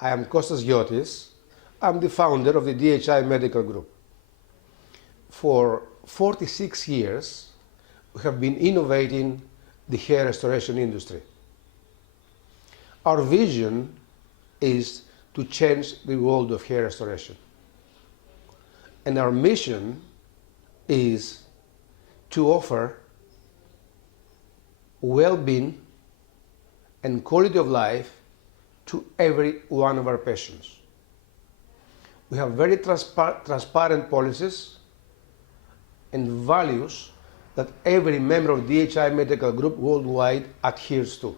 I am Kostas Giotis. I'm the founder of the DHI Medical Group. For 46 years, we have been innovating the hair restoration industry. Our vision is to change the world of hair restoration. And our mission is to offer well-being and quality of life to every one of our patients. We have very transparent policies and values that every member of DHI Medical Group worldwide adheres to.